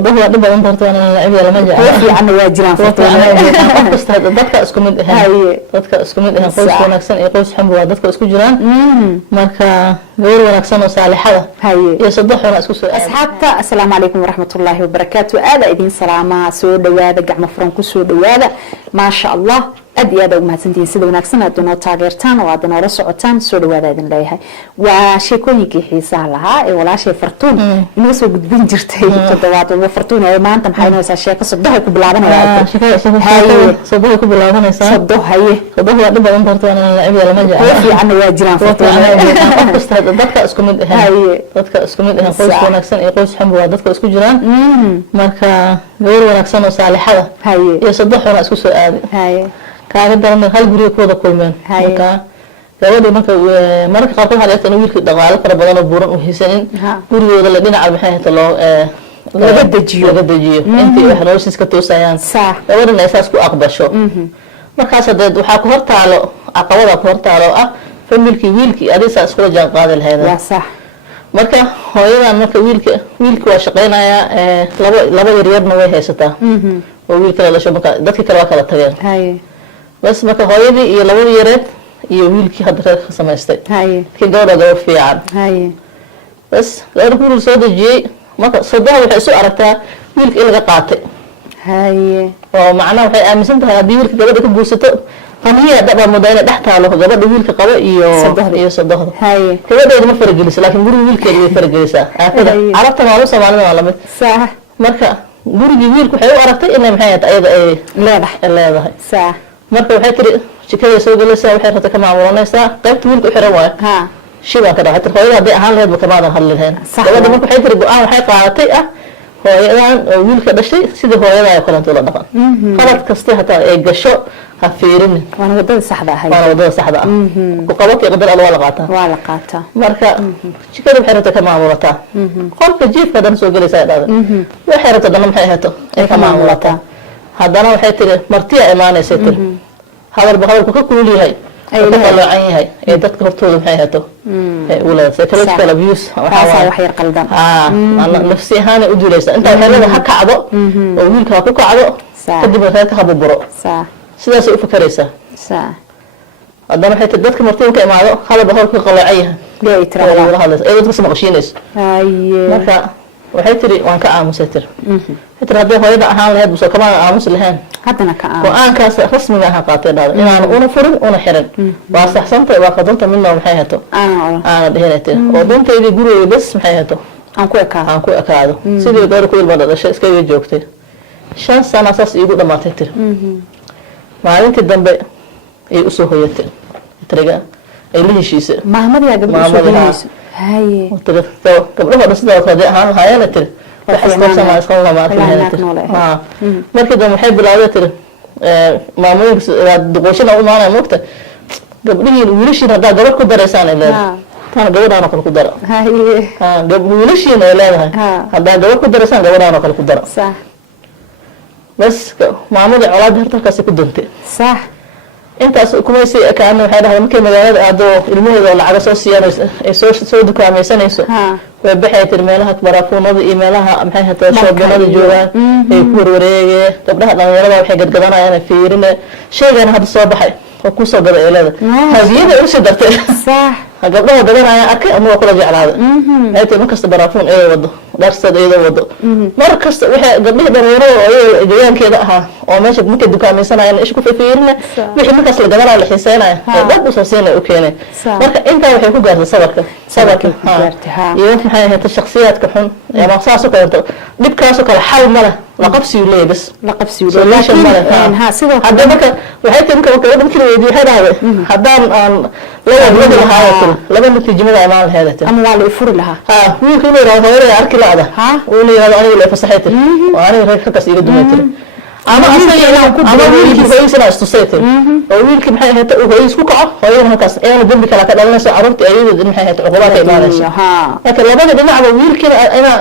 فضوه دبا انت انا لعبي لما جاء في عنا واجران فتوى قفصت dadka isku mid ah dadka isku mid ah qoys wanaagsan iyo qoys xun waa dadka isku jiraan marka gabar wanaagsan oo saalixada iyo saddexna isku soo asxaabta assalaamu alaykum warahmatullaahi wabarakaatuh aada idin salaama soo dhawaada gacmo furan ku soo dhawaada ma sha Allah aad iyo aad ugu mahadsantihiin sida wanaagsan aad noo taageertaan oo aad noo socotaan soo dhawaada idin leeyahay waa sheekooyinkii xiisaha lahaa ee walaashay fartuun inoo soo gudbin jirtay toddobaad oo fartuun oo maanta maxay noo sheeko saddex ku bilaabanaysaa saddex ku bilaabanaysaa saddex waa dhib badan tarto ana lacib lama jaa fiican waa jiraan fartuun qofkasta dadka isku mid ah dadka isku mid ah qoys wanaagsan iyo qoys xun waa dadka isku jiraan marka gabar wanaagsan oo saalixada iyo saddexna isku soo aadi kaaga daran hal guriga ku wada kulmeen marka gabadhi marka qaabka hal inta wiilka dhaqaale fara badan oo buuran u hiisanin gurigooda la dhinaca maxay hata laga dajiyo intii wax noloshiisa ka toosayaan gabadhina isaas ku aqbasho markaas hadda waxa ku hortaalo aqwada ku hortaalo ah familkii wiilkii adiga isku jaan qaadi lahayd waa sax marka hooyadan marka wiilka waa shaqeynaya laba yaryarna way haysataa oo wiilka la dhasho marka dadkii kale waa kala tageen بس ما كهايدي يلون يرد يويلكي هذا خسماستي كي جودة جو في عاد بس غير كل صوت جي ما صدق وحسوا عرفتها ويلك إلى قاطع ومعناه وحي أمسنت هذا ويلك جودة كبوسته فهي دبا مدينة تحت على جودة ويلك قوي يصدق كجودة ما فرق جلسة لكن قولي ويلك اللي فرق جلسة عرفت ما لسه معلومة على صح مركا قولي ويلك حلو عرفتي إنه محيط أيضا لا ده صح marka waxay tiri shikada soo galaysaa waxay rabtaa ka maamulanaysaa qaybta wiilku xiran waay shiba ka dhaxay hooyada hadii ahaan lahayd ma kamaada hadleen gabadha marka waxay tiri go'aan waxay qaadatay hooyadan oo wiilka dhashay sida hooyada ay kala la dhaqan qalad kasta hataa ay gasho ha fiirin waana wadada saxda ah ku qabatay qadar Allah waa la qaataa marka shikada waxay rabtaa ka maamulataa qolka jiifka dan soo galaysaa dhada waxay rabtaa dan maxay hato ay ka maamulataa haddana waxay tiri martiya imaanaysa tiri hadalku ka kulul yahay ay qaloocan yahay ee dadka hortooda maxay hato wala psychological abuse waxa wax yar qaldan ana nafsi ahaan u duulaysa inta waxay ha kacdo oo wiilka ku kacdo kadib waxay ka habuburo sidaas u fakaraysa haddana waxay tiri dadka martiya ka imaado hadalku qaloocan yahay leey tiraahdo ay dadka maqashiinayso marka waxay tiri waan ka aamusay tiri xitaa hadii hooyada ahaan lahayd busoo kama aamus lahayn hadana ka aamus go'aankaas rasmiga ah qaatay dhada inaan una furin una xiran waa saxsantay waa qadanta minna maxay hato aan dhaheynay oo dantaydi guriga bas maxay hato aan ku ekaado sidii gaar ku ilma dhashay iska joogtay 5 sano saas igu dhamaatay tiri maalintii dambe ay u soo hoyatay tiriga ay la heshiisay maamada gabadha soo hoyatay gabdhaha sidoo kale ahaan hayana tiri waxay sama isqoon ma arkaa markii dambe waxay bilaawday tiri maamooyinka duqoshada u maanay moogta gabdhihii wiilashii hada gabar ku dareysaan ilaa tan gabadhaan kale ku dara wiilashii ay leedahay hada gabar ku dareysaan gabadhaan kale ku dara sax bas maamada colaad hartaas ku dantay sax intaas kuma si kaana waxay dhahay markay magaalada aado ilmaheeda lacag soo siiyayso ay soo dukaamaysanayso way baxay meelaha baraafuunada iyo meelaha maxay hataa shoobinada joogaan ay ku wareegay gabdhaha dhalinyarada waxay gadgadanayaan fiirina sheegan hadda soo baxay oo ku soo gaday eelada hadiyada u soo dartay sax gabdhaha badanaya arkay ama kula jeclaada ay tahay markasta baraafuun ay wado darsad ay wado markasta waxay gabdhaha dhalinyarada oo deegaankeeda aha oo meesha markay dukaamaysanayaan isku fiirina wixii markaas la gadanayo la xiiseynaa dad u soo siinay u keenay marka inta waxay ku gaartay sabarka iyo maxay ahayd shakhsiyaadka xun ama saasoo kale dhibkaas oo kale xal mala la qabsi u leeyahay bas la qabsi u leeyahay ha sidoo kale hadda waxay tahay marka dadka weydii hadaade hadaan aan la lahaayeen laba natiijada ay maal heedato ama waa la furi lahaa wiilku inuu raado hore arki laada oo leeyahay aniga la fasaxaytay oo aniga ragkaas iga dumaytay ama ama wiilkii hooyadiisana istusaytay oo wiilkii maxay ahayd uu hooyadiis ku kaco hooyadana halkaas ayna dambi kala ka dhalanayso carruurta ayadu maxay ahayd cuqubaad ka imaanayso laakiin labada dhinacba wiilkii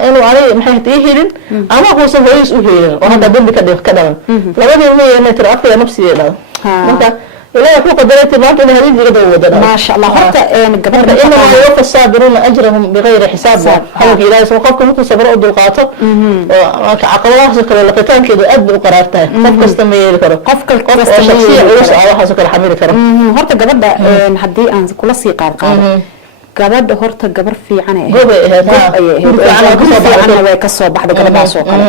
inuu aniga maxay ahayd helin ama uusan hooyadiis u helin oo hadda dambi ka dhalan labadii ma yeelay tir afka nafsigeeda marka إلهي كو قدرتي ما أنت هذه جدا ودنا ما شاء الله هرت قبل إنما يوفى الصابرون أجرهم بغير حساب حلو إلهي سوقكم ممكن صبروا الدقاطة عقلها سكر لقيتان كده أدب وقرارتها قف كستميل كرو قف شخصية عروسة أو حسكر حميل كرو هرت قبل نحدي أن كل سيقار قال gabadha horta gabar fiican ay ahayd ka soo baxda gabadhaas oo kale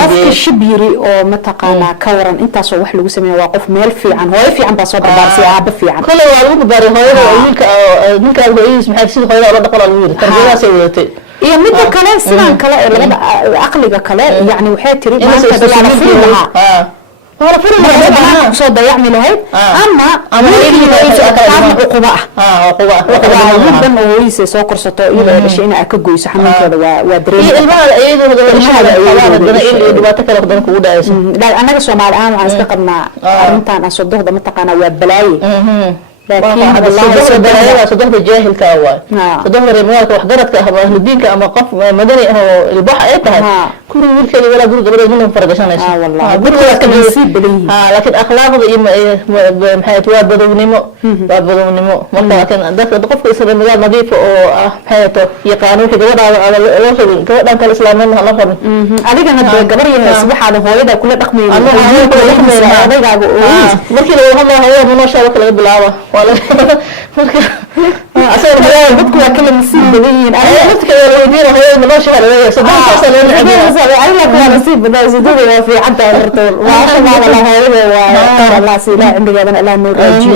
qofka shibiri oo mataqaanaa ka waran intaasoo wax lagu sameeyo waa qof meel fiican hooyo fiican baa soo barbaarsay aaba fiican kale waa lagu barbaaray hooyada wiilka ninka hooyadiis maxay sida hooyada la dhaqan lagu yiri tarbiyadaas ay wadatay iyo midda kale sidaan kale ee labada aqliga kale yani waxay tiri maanta la fiilaha ولا فرق ما صوت ضيعني لهيد أما يجي عقوبة عقوبة جدا ويس سكر سطو إذا شيء أكجو يسحمون كذا ودرين المال أيده هذا دباتك لو قدرك ودا لا أنا جالس مع الآن عايز تقبنا أنت أنا صدق ده متقنا وبلاي لكن الله البلايا صدق الجاهل كأول صدق الرموات وحضرت أهل الدين كأما قف مدني هو البحر إيتها كل ملك ولا جروج قبل منهم فرقشان إيش والله قلت لك نصيب بديه لكن أخلاقه محيط وابدونيمو مرة لكن ذاك دقف يصير المجال نظيف وحياته يقانون في جوار على الوصول جوار أنت الإسلام منها نفر عليك أنا قبري صباح على هوايدا كل رقمي مركي لو هم هو مناشرة وكل بالعوة ولا عشان البلاد بدكم كل نصيب بدين أنا قلت كذا لو يدير هو مناشرة على صدق أصلا أنا كذا نصيب بدأ زدوري في عدة مرتين وعشان ما والله هو الله سيلا عندي هذا الآن نور أجي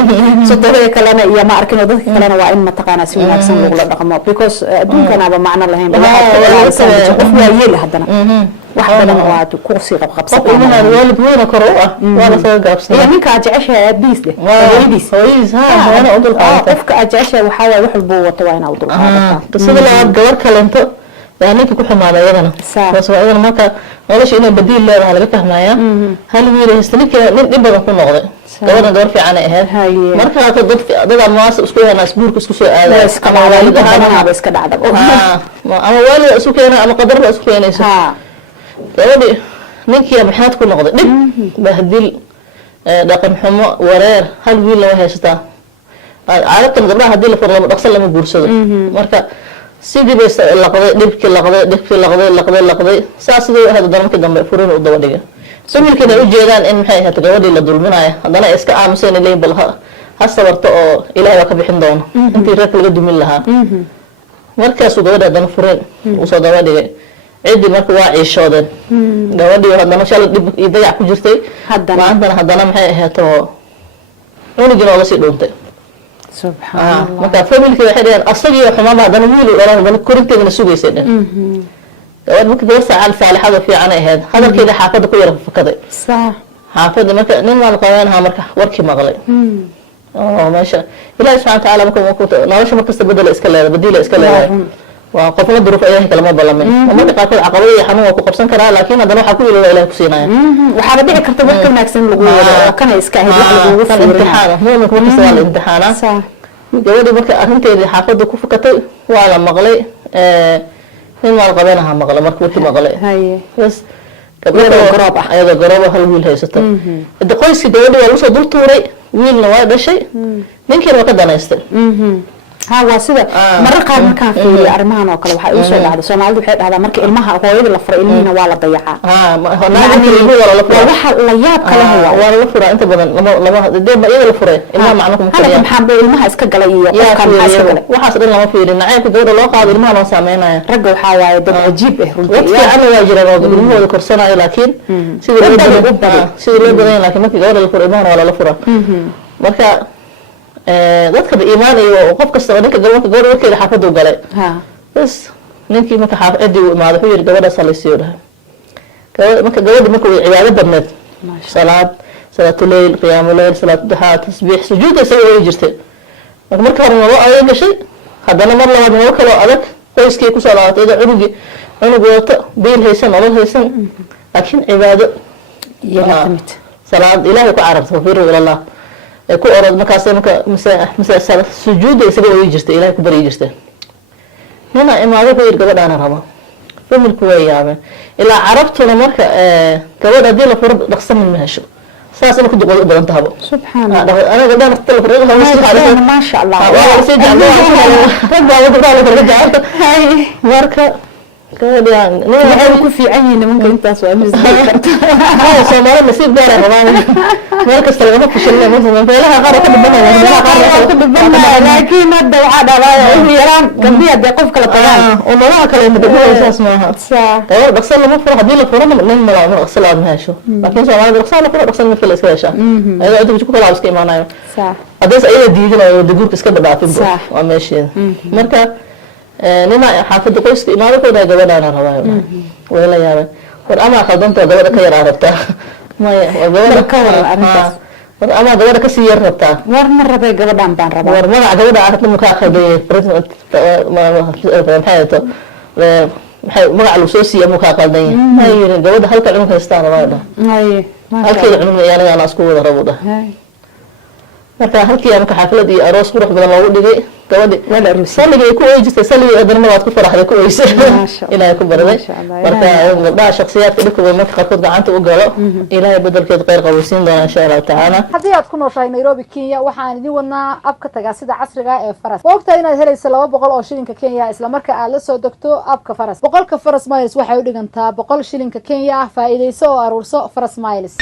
صدقني كلامنا يا ما أركن وضح كلامنا وإن ما تقانا سوي نفسنا وغلا رقمه because دون كان أبى معنا لهين وفي يل هدنا واحدة من وعد كرسي قبصة ومنها الوالد وين كروه ولا سوى قبصة يعني كأجعشها بيس ده ويديس ها أنا أقول قفك أجعشها وحاول يروح البوة طوينا أقول تصير لو جوار كلامته يعني كل حما على يدنا بس وإذا ما كان ولا شيء بديل له على بكره معايا هل ويله يستلك نبغى نكون نقضي جوارنا دور في عنا هذا مركز تضد في ضد الناس اسكوها ناس بورك اسكوها بس كمان والدها بس كده عدد أما والد اسكوها أما قدر اسكوها ناس يعني نكيا محنات كل نقضي بهديل دقن حما ورير هل ويله هيستا عرفت من قبلها هديل فرلا مدخل لما بورسده مركز سيدي بس لقضي ساسدي هذا درمك دم فرين ودوا دقة سمي كده وجيران إن محي هتجودي للظلمنا هذا أنا إسكا عامسين اللي بلها هالصورت إلهي وكبي حندون أنت رك لقد من لها مركز ودوا دم فرين وصدوا دقة عدي مركز واعي شادن جودي هذا ما شاء الله يضيع كجرتي ما عندنا هذا محي هتو عوني جنوا بس يدونته سبحان الله ما كان فملك الحين أصلي وحمام هذا نقول ولا من كرنت من السوق يصير ممكن بس على فعل هذا في عنا هذا كذا حافظ كوير في كذا صح حافظ ما كان نما القوانها مركح وركي مغلي ماشي إلا سبحانه وتعالى ممكن ناوش ما كستبدل إسكالة بديل إسكالة وقفنا الظروف أيها كلام بلا من وما تقول عقبية حنو وقبسن كذا لكن هذا نوع حكوي ولا إله كسينا وحابة كرت بحكي ناكسن لقوة كان يسكاه كان امتحانه مو من كل سؤال امتحانه جوادي مركا أنت اللي حافظه كفكتي وعلى مغلي من ما القبينها مغلي مركوتي مغلي بس قبل القرابة أيضا قرابة هالويل هي ستة الدقيس جوادي والوسط دول توري ويل نوايا ده شيء ممكن وقت أنا يستل ها واسدة مرة قام كان في أرمان وكله وحي وصل هذا سومالي بحيث هذا مركي المها هو يد الفرق المينا ولا ضيعها يعني ولا لفرق وح لياب كله هو ولا لفرق أنت بدن لما ده ما يد الفرق المها معناكم هذا محب المها إسكجلية كان حاسة وحاسة لما في النعيم كدور الله قاعد المها ما سامعنا رجع حواي ده عجيب وقت أنا واجرة هو ذكر سنة لكن سيد بدين لكن ما في غير الفرق المها ولا لفرق مركا dadka iimaan iyo qof kasta ninka gabar warkeeda xaafadu galay bas ninkii marka xaafadii uu imaado wuxuu yiri gabadha salaysiyo marka gabadha marka way ciyaado badneed salaatu leyl qiyaamu leyl salaatu duha tasbiix sujuud ay jirtay marka hore ay gashay hadana mar labaad oo kale adag qoyskii ku soo laabatay cunug wata biil haysan nolol haysan laakiin cibaado yaraamid salaad ilaahay ku carabto fiiro ila allah ku orod markaas masala sujuud isaga way jirtay ilaahay ku bari jirtay nina imaado ku yir gabadhana raba familku way yaabeen ilaa carabtuna marka gabadha hadii la furo dhaqsan ma hesho ساس أنا كنت قوي بدن تهبو سبحان الله أنا قدام اختلف رجلها ما شاء الله والله سيدي عبد الله رجع ورجع هاي ماركة كذا يعني waxay ku fiican yihiin nimanka intaas waa misdaaqarta Soomaali nasiib gaar ah rabaan meel kasta laga fashilay مثلا meelaha qaar ka dhibanaya laakiin hadda waxa dhalay ugu yaraan gabdhiya qof kala tagaan oo noloha kale midabada asaas maaha tabar dhaqsan lama furo hadii la furo nin malaha dhaqsan aad mahasho laakiin Soomaali dhaqsan la furo dhaqsan mid kale iska yeesha ayada aad ku kala iska imaanayo hadaas ayada diidinayo guurka iska dhaafin waa meeshii marka nina xaafada qoyska imaado kooda gabadhaana rabaayo wala yaabay war ama khaldanta gabadha ka yar aragtaa maya gabadha ka war arintaas war ama gabadha ka sii yar rabtaa war ma rabay gabadhan baan rabaa war ma gabadha aragtay ma ka khalday president maxayto maxay magac lu soo siiyay ma ka khalday hay gabadha halka cunug haystaan rabaa hay halka cunug yaana isku wada rabada marka halkii aan ka xaflad iyo aroos qurux badan loogu dhigay gabadhi wala ruusanigay ku weejistay saliga adarmada ku faraxday ku weysay ilaahay ku baraday marka gabadha shakhsiyaadka dhibka way marka qarkood gacanta u galo ilaahay bedelkeed qeyr qabowsiin doona insha Allah taala haddii aad ku nooshahay Nairobi Kenya waxaan idin wadnaa abka tagaasida casriga ee Faras waqtiga inaad helayso 200 oo shilinka Kenya isla marka aad la soo degto abka Faras 100 ka Faras Miles waxay u dhigantaa 100 shilinka Kenya faa'iideyso oo aruurso Faras Miles